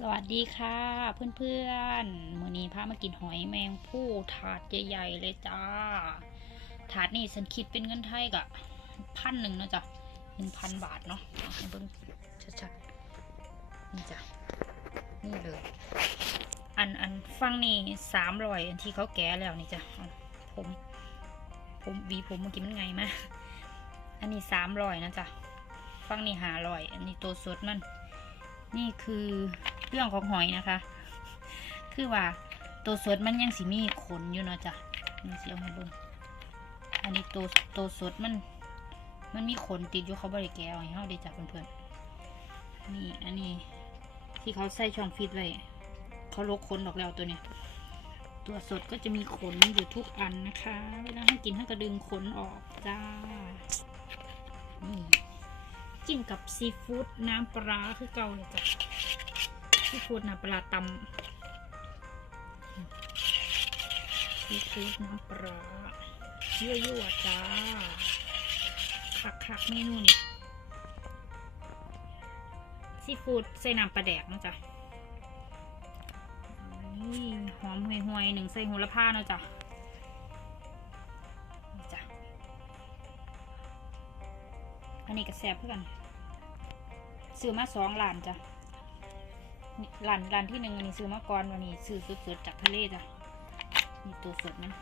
สวัสดีค่ะเพื่อนๆมื้อนี้พามากินหอยแมงผู้ถาดใหญ่ๆเลยจ้า ถาดนี่ฉันคิดเป็นเงินไทยกะพันหนึ่งนะจ๊ะหนึ่งพันบาทเนาะเอาให้เบิ่งชัดๆนี่จ้ะนี่เลย อันอันฟังนี่สามร้อยอันที่เขาแก้แล้วนี่จ้ะผมผมวีผมเมื่อกี้มันไงมาอันนี้สามร้อยนะจ๊ะฟังนี่หาร้อยอันนี้ตัวสดมัน นี่คือ เรื่องของหอยนะคะ คือว่าตัวสดมันยังสิมีขนอยู่เนาะจ้ะนี่สิเอามาเบิ่งอันนี้ตัวตัวสดมัน มันมีขนติดอยู่เขาบริแกะเอาให้เฮาได้จ้ะเพื่อนๆนี่อันนี้ที่เขาใส่ช่องฟิตไว้เขาลกขนออกแล้วตัวเนี้ยตัวสดก็จะมีขนอยู่ทุกอันนะคะ เวลาให้กินให้กระดึงขนออกจ้านี่จิ้มกับซีฟู้ดน้ำปลาร้าคือเก่าเลยจ้ะ ซีฟู้ดน้ำปลาตำซีฟู้ดน้ำปลาร้ายั่วๆจ้าคักคักๆเมนูนี่ซีฟู้ดใส่น้ำปลาแดกนะจ๊ะนี่หอมห่วยๆหนึ่งใส่โหระพาเนาะจ้ะจ้ะ อันนี้ก็แซ่บเพื่อนซื้อมาสองหลานจ้ะ นี่ล้านล้านที่หนึ่งอันนี้ซื้อมาก่อนวันนี้ซื้อสดๆจากทะเลจ้ะนี่ตัวสดมัน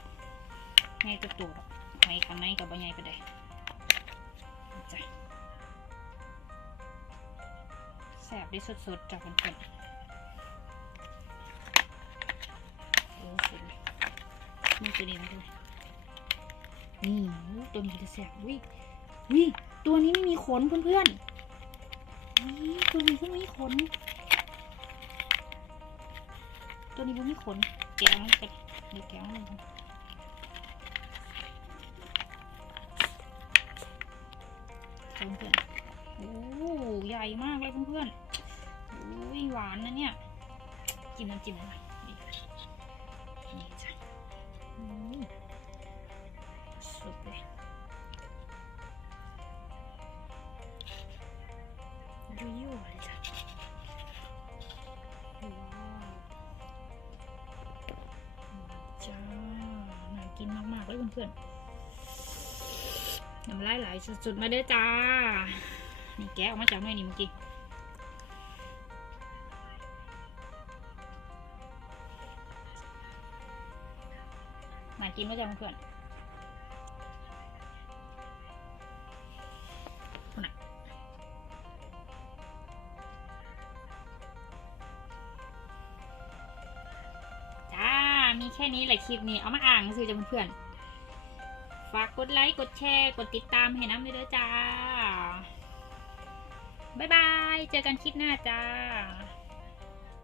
ง่ายตัวตัวดอกไห้ข้างในกับใบใหญ่ไปได้จ้ะแซ่บได้สดๆจากเพื่อนๆโอ้สุดเลยนี่ตัวนี้มันด้วยนี่ตัวนี้จะแซ่บวิวิตัวนี้ไม่มีขนเพื่อนๆนี่ตัวนี้ก็มีขน ตัวนี้ก็มีขนแกะมันเป็นเดี๋ยวแกะมันเลยเพื่อนโอ้ใหญ่มากเลยเพื่อนๆโอ้ยหวานนะเนี่ยกินน้ำจิ้มน่อยนี่จ้ะอืมสุดเลยดูยั่ย นมากๆเลยเพื่อนๆน้ำลายไหลสุดๆมาเด้อจ้า นี่แกะออกมาจากหน่อยนี่เมื่อกี้น่ากินไหมจ้าเพื่อนจ้ามีแค่นี้แหละคลิปนี้ เอามาอ่านซื้อจะเพื่อนๆ ฝากกดไลค์ กดแชร์ กดติดตามให้น้ำด้วยจ้า บ๊ายบาย เจอกันคลิปหน้าจ้า